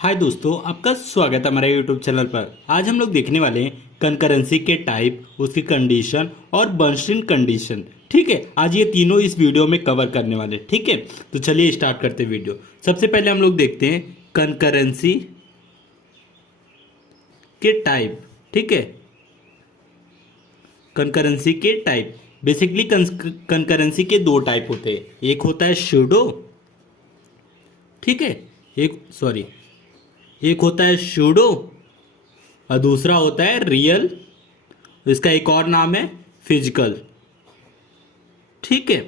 हाय दोस्तों, आपका स्वागत है हमारे यूट्यूब चैनल पर। आज हम लोग देखने वाले हैं कंकरेंसी के टाइप, उसकी कंडीशन और बर्नस्टीन कंडीशन। ठीक है, आज ये तीनों इस वीडियो में कवर करने वाले। ठीक है, तो चलिए स्टार्ट करते हैं वीडियो। सबसे पहले हम लोग देखते हैं कंकरेंसी के टाइप। ठीक है, कंकरेंसी के टाइप बेसिकली कंकरेंसी के दो टाइप होते हैं। एक होता है सूडो, ठीक है, एक होता है सूडो और दूसरा होता है रियल। इसका एक और नाम है फिजिकल। ठीक है,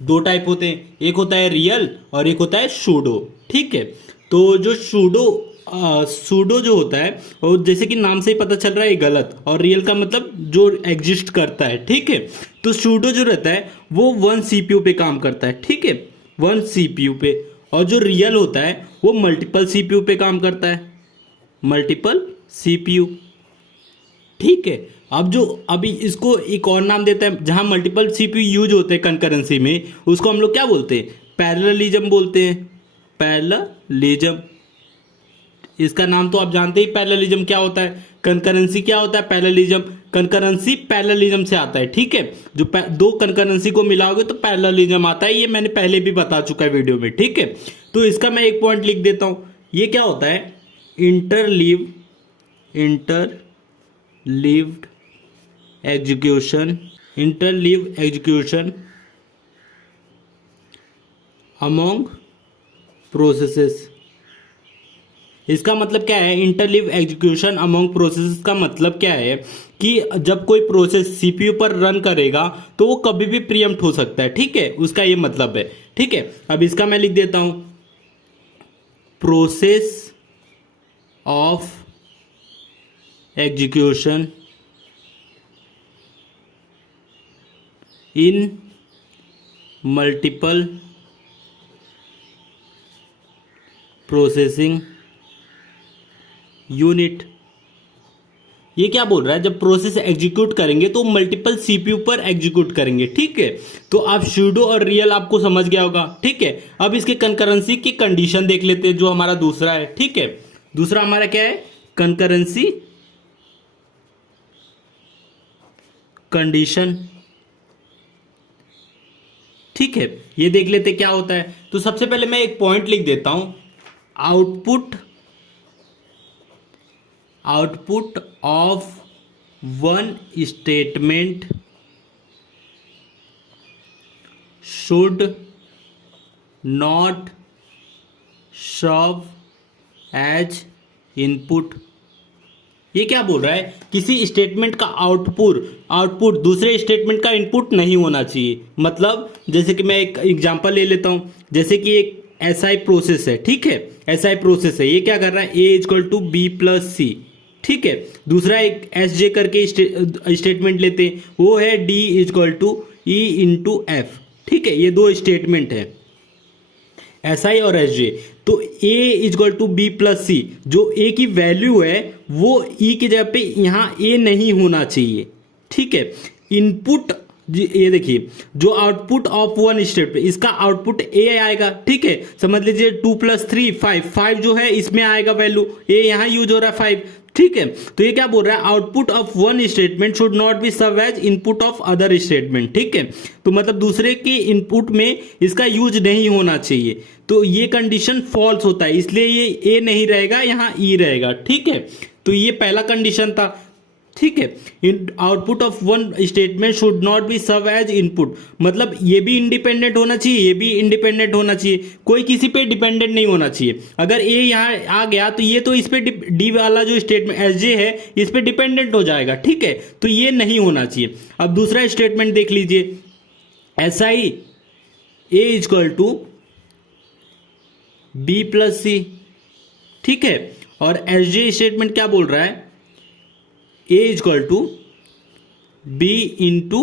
दो टाइप होते हैं, एक होता है रियल और एक होता है सूडो। ठीक है, तो जो सूडो जो होता है, और जैसे कि नाम से ही पता चल रहा है ये गलत, और रियल का मतलब जो एग्जिस्ट करता है। ठीक है, तो सूडो जो रहता है वो 1 सीपीयू पे काम करता है। ठीक है, 1 सीपीयू पे। और जो रियल होता है वो मल्टीपल सीपीयू पे काम करता है, मल्टीपल सीपीयू। ठीक है, अभी इसको एक और नाम देता है, जहां मल्टीपल सीपीयू यूज होते हैं कंकरेंसी में, उसको हम लोग क्या बोलते हैं? पैरेललिज्म बोलते हैं। पैरेललिज्म, इसका नाम तो आप जानते ही, पैरेललिज्म क्या होता है, कंकरेंसी क्या होता है, पैरेललिज्म। कंकरेंसी पैरेललिज्म से आता है। ठीक है, जो दो कंकरेंसी को मिलाओगे तो पैरेललिज्म आता है। ये मैंने पहले भी बता चुका है वीडियो में। ठीक है, तो इसका मैं एक पॉइंट लिख देता हूं। ये क्या होता है? Interleaved execution among processes. इसका मतलब क्या है? इंटरलीव एग्जीक्यूशन अमोंग प्रोसेस का मतलब क्या है कि जब कोई प्रोसेस सीपीयू पर रन करेगा तो वो कभी भी प्रीएम्प्ट हो सकता है। ठीक है, उसका ये मतलब है। ठीक है, अब इसका मैं लिख देता हूं, process of execution in multiple processing unit. ये क्या बोल रहा है? जब प्रोसेस एग्जीक्यूट करेंगे तो मल्टीपल सीपीयू पर एग्जीक्यूट करेंगे। ठीक है, तो आप सूडो और रियल आपको समझ गया होगा। ठीक है, अब इसके कंकरेंसी की कंडीशन देख लेते हैं, जो हमारा दूसरा है। ठीक है, दूसरा हमारा क्या है? Concurrency condition. ठीक है, ये देख लेते क्या होता है। तो सबसे पहले मैं एक पॉइंट लिख देता हूं, output of one statement should not serve as input. ये क्या बोल रहा है? किसी स्टेटमेंट का आउटपुट दूसरे स्टेटमेंट का इनपुट नहीं होना चाहिए। मतलब जैसे कि मैं एक एग्जांपल ले लेता हूं, जैसे कि एक एसआई प्रोसेस है। ठीक है, एसआई प्रोसेस है, ये क्या कर रहा है? A equal to B plus C. ठीक है, दूसरा एक एस जे करके स्टेटमेंट लेते हैं, वो है D equal to E into F. ठीक है, ये दो स्टेटमेंट है, एस आई और एस जे। तो ए इजक्वल टू बी प्लस सी, जो ए की वैल्यू है वो ई की जगह पे यहां ए नहीं होना चाहिए। ठीक है, इनपुट, ये देखिए, जो आउटपुट ऑफ वन स्टेट पे, इसका आउटपुट ए आएगा। ठीक है, समझ लीजिए 2 + 3 5 जो है इसमें आएगा वैल्यू, ए यहां यूज हो रहा है 5। ठीक है, तो ये क्या बोल रहा है? Output of one statement should not be serve as input of other statement. ठीक है, तो मतलब दूसरे के इनपुट में इसका यूज नहीं होना चाहिए। तो ये कंडीशन फॉल्स होता है, इसलिए ये ए नहीं रहेगा, यहां ई रहेगा। ठीक है, तो ये पहला कंडीशन था। ठीक है, output of one statement should not be serve as input, मतलब ये भी इंडिपेंडेंट होना चाहिए, ये भी इंडिपेंडेंट होना चाहिए, कोई किसी पे डिपेंडेंट नहीं होना चाहिए। अगर ए यहाँ आ गया तो ये तो इस पे डी वाला जो स्टेटमेंट एस जे है इस पे डिपेंडेंट हो जाएगा। ठीक है, तो ये नहीं होना चाहिए। अब दूसरा स्टेटमेंट देख लीजिए, as I A equal to B plus C. ठीक है, और एस जे स्टेटमेंट क्या बोल रहा है? A equal to B into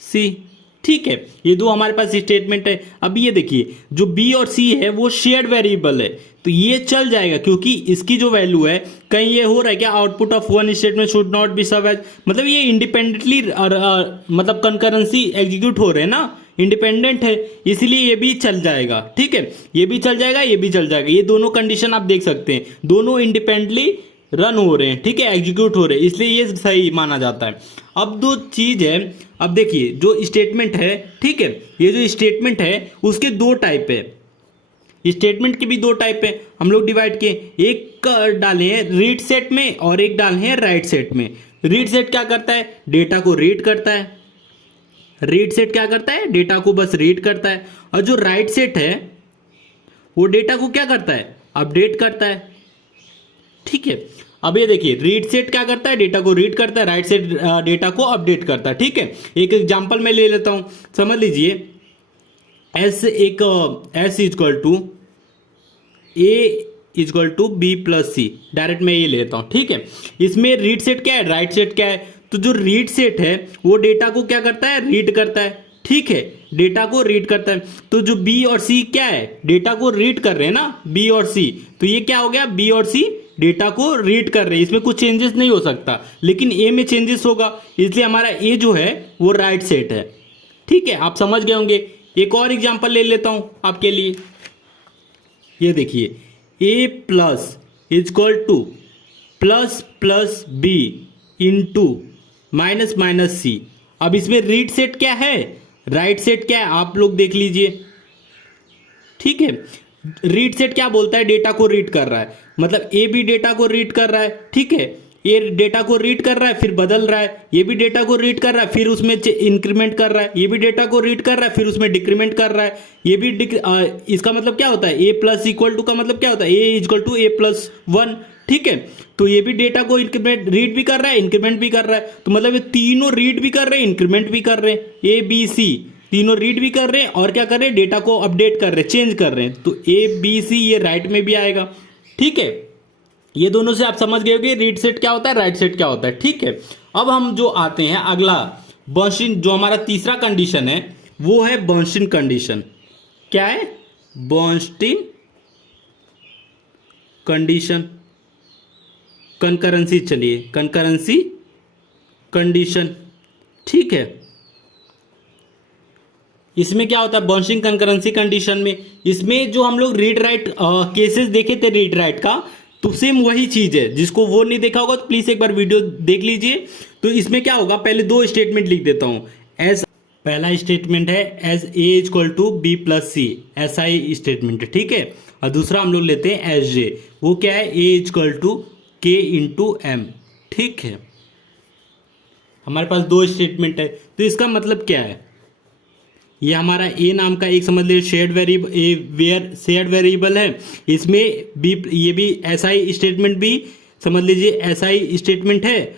सी। ठीक है, ये दो हमारे पास स्टेटमेंट है। अब ये देखिए, जो बी और सी है वो शेयर्ड वेरिएबल है, तो ये चल जाएगा, क्योंकि इसकी जो वैल्यू है, कहीं ये हो रहा है क्या? Output of one statement should not be serve as, मतलब ये इंडिपेंडेंटली मतलब कंकरेंसी एग्जीक्यूट हो रहे हैं ना, इंडिपेंडेंट है, इसलिए ये भी चल जाएगा। ठीक है, ये भी चल जाएगा, ये भी चल जाएगा। ये दोनों कंडीशन आप देख सकते हैं, दोनों इंडिपेंडेंटली रन हो रहे हैं। ठीक है, एग्जीक्यूट हो रहे हैं, इसलिए ये सही माना जाता है। अब दो चीज है, अब देखिए जो स्टेटमेंट है, ठीक है, ये जो स्टेटमेंट है उसके दो टाइप है, स्टेटमेंट के भी दो टाइप है, हम लोग डिवाइड किए। एक डाले हैं रीड सेट में और एक डाले हैं राइट सेट में। रीड सेट क्या करता है, डेटा को रीड करता है। रीड सेट क्या करता है, डेटा को बस रीड करता है। और जो राइट सेट है वो डेटा को क्या करता है, अपडेट करता है। ठीक है, अब ये देखिए रीड सेट क्या करता है, डेटा को रीड करता है, राइट सेट डेटा को अपडेट करता है। ठीक है, एक एग्जांपल मैं ले लेता हूं, समझ लीजिए S equal to A equal to B plus C, direct मैं ये लेता हूं। ठीक है, इसमें रीड सेट क्या है, राइट सेट क्या है, तो जो रीड सेट है वो डेटा को क्या करता है, रीड करता है। ठीक है, डेटा को रीड करता है। तो जो बी और सी क्या है, डेटा को रीड कर रहे हैं ना, बी और सी, तो ये क्या हो गया, बी और सी डेटा को रीड कर रहे हैं, इसमें कुछ चेंजेस नहीं हो सकता, लेकिन ए में चेंजेस होगा, इसलिए हमारा ए जो है वो राइट सेट है। ठीक है, आप समझ गए होंगे। एक और एग्जांपल ले लेता हूं आपके लिए, ये देखिए A plus equal to plus plus B into minus minus C. अब इसमें रीड सेट क्या है, राइट सेट क्या है, आप लोग देख लीजिए। ठीक है, रीड सेट क्या बोलता है, डेटा को रीड कर रहा है, मतलब ए भी डेटा को रीड कर रहा है। ठीक है, ये डेटा को रीड कर रहा है फिर बदल रहा है, ये भी डेटा को रीड कर रहा है फिर उसमें इंक्रीमेंट कर रहा है, ये भी डेटा को रीड कर रहा है फिर उसमें डिक्रीमेंट कर रहा है, ये भी इसका मतलब क्या होता है, ए प्लस इक्वल टू का मतलब क्या होता है, A equal to A plus one. ठीक है, तो ये भी डेटा को इंक्रीमेंट रीड भी कर रहा है, इंक्रीमेंट भी कर रहा है, तो मतलब ये तीनों रीड भी कर रहे हैं, इंक्रीमेंट भी कर रहे हैं, ए बी सी तीनों रीड भी कर रहे हैं और क्या कर रहे हैं, डेटा को अपडेट कर रहे हैं, चेंज कर रहे हैं। तो ए बी सी ये राइट में भी आएगा। ठीक है, ये दोनों से आप समझ गए होंगे रीड सेट क्या होता है, राइट सेट क्या होता है। ठीक है, अब हम जो आते हैं अगला बर्नस्टीन, जो हमारा तीसरा कंडीशन है वो है बर्नस्टीन कंडीशन। क्या है, बर्नस्टीन कंडीशन, कंकरेंसी, चलिए कंकरेंसी कंडीशन। ठीक है, इसमें क्या होता है बर्नस्टीन कंकरेंसी कंडीशन में, इसमें जो हम लोग रीड राइट केसेस देखे थे रीड राइट का, तो सेम वही चीज है। जिसको वो नहीं देखा होगा तो प्लीज एक बार वीडियो देख लीजिए। तो इसमें क्या होगा, पहले दो स्टेटमेंट लिख देता हूं। एस पहला स्टेटमेंट है as A equal to B plus C, ऐसा ही स्टेटमेंट है। ठीक है, और दूसरा हम लोग लेते हैं एस जे, वो क्या है, ए इक्वल टू के इंटू एम। ठीक है, हमारे पास दो स्टेटमेंट है, तो इसका मतलब क्या है, ये हमारा ए नाम का एक समझ लीजिए शेयर्ड वेरिएबल, ए शेयर्ड वेरिएबल है, इसमें बी, ये भी ऐसा ही स्टेटमेंट भी समझ लीजिए ऐसा ही स्टेटमेंट है,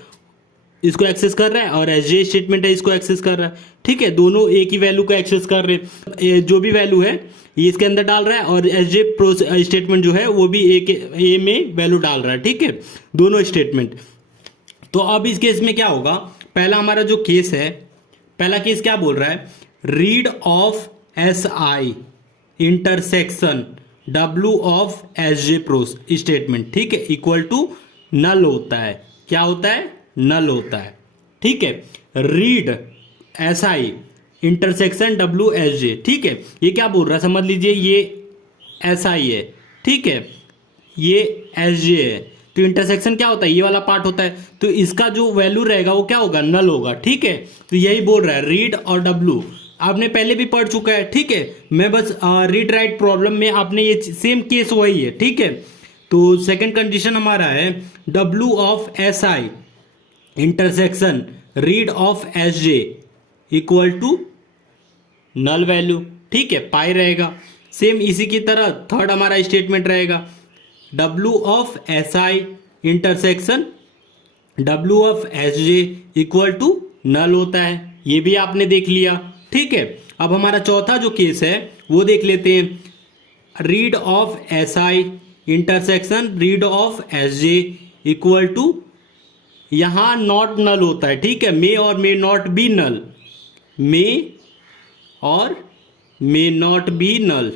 इसको एक्सेस कर रहा है, और एस जे स्टेटमेंट है, इसको एक्सेस कर रहा है। ठीक है, दोनों एक ही वैल्यू को एक्सेस कर रहे हैं, जो भी वैल्यू है ये इसके अंदर डाल रहा है, और एस जे स्टेटमेंट जो है वो भी ए में वैल्यू डाल रहा है। ठीक है, दोनों स्टेटमेंट। तो अब इस केस में क्या होगा, पहला हमारा जो केस है, पहला केस क्या बोल रहा है, read of S I intersection W of S J pros statement. ठीक है, इक्वल टू नल होता है, क्या होता है, नल होता है। ठीक है, read S I intersection W S जे। ठीक है, ये क्या बोल रहा है, समझ लीजिए ये एस आई है, ठीक है, ये एस जे है, तो इंटरसेक्शन क्या होता है, ये वाला पार्ट होता है, तो इसका जो वैल्यू रहेगा वो क्या होगा, नल होगा। ठीक है, तो यही बोल रहा है, रीड और डब्ल्यू आपने पहले भी पढ़ चुका है। ठीक है, मैं बस रीड राइट प्रॉब्लम में आपने ये सेम केस वही है। ठीक है, तो सेकंड कंडीशन हमारा है W of S I intersection read of S J equal to null value. ठीक है, पाई रहेगा। सेम इसी की तरह थर्ड हमारा स्टेटमेंट रहेगा, W of S I intersection W of S J equal to null होता है, ये भी आपने देख लिया। ठीक है, अब हमारा चौथा जो केस है वो देख लेते हैं, read of S I intersection read of S J equal to, यहां नॉट नल होता है। ठीक है, मे और मे नॉट बी नल, मे और मे नॉट बी नल,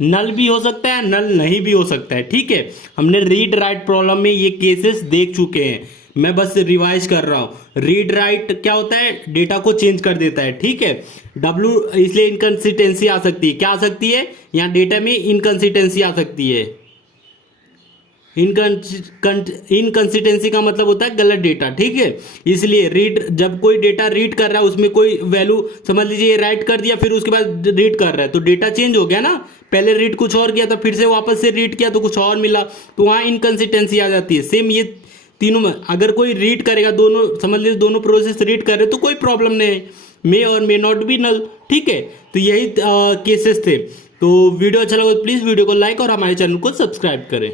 नल भी हो सकता है, नल नहीं भी हो सकता है। ठीक है, हमने रीड राइट प्रॉब्लम में ये केसेस देख चुके हैं, मैं बस रिवाइज कर रहा हूं। रीड राइट क्या होता है, डेटा को चेंज कर देता है, ठीक है। डब्ल्यू इसलिए इनकंसिस्टेंसी आ सकती है, क्या आ सकती है, यहां डेटा में इनकंसिस्टेंसी आ सकती है। इनकंसिस्टेंसी का मतलब होता है गलत डेटा, ठीक है। इसलिए रीड, जब कोई डेटा रीड कर रहा है उसमें कोई वैल्यू, समझ लीजिए राइट कर दिया फिर उसके बाद रीड कर रहा है तो डेटा चेंज हो गया ना। पहले रीड कुछ और किया था, फिर से वापस से रीड किया तो कुछ और मिला, तो वहां इनकंसिस्टेंसी आ जाती है। सेम ये तीनों में अगर कोई रीड करेगा, दोनों समझ लीजिए दोनों प्रोसेस रीड कर रहे तो कोई प्रॉब्लम नहीं है, मे और मे नॉट बी नल, ठीक है। तो यही केसेस थे। तो वीडियो अच्छा लगा तो प्लीज वीडियो को लाइक और हमारे चैनल को सब्सक्राइब करें।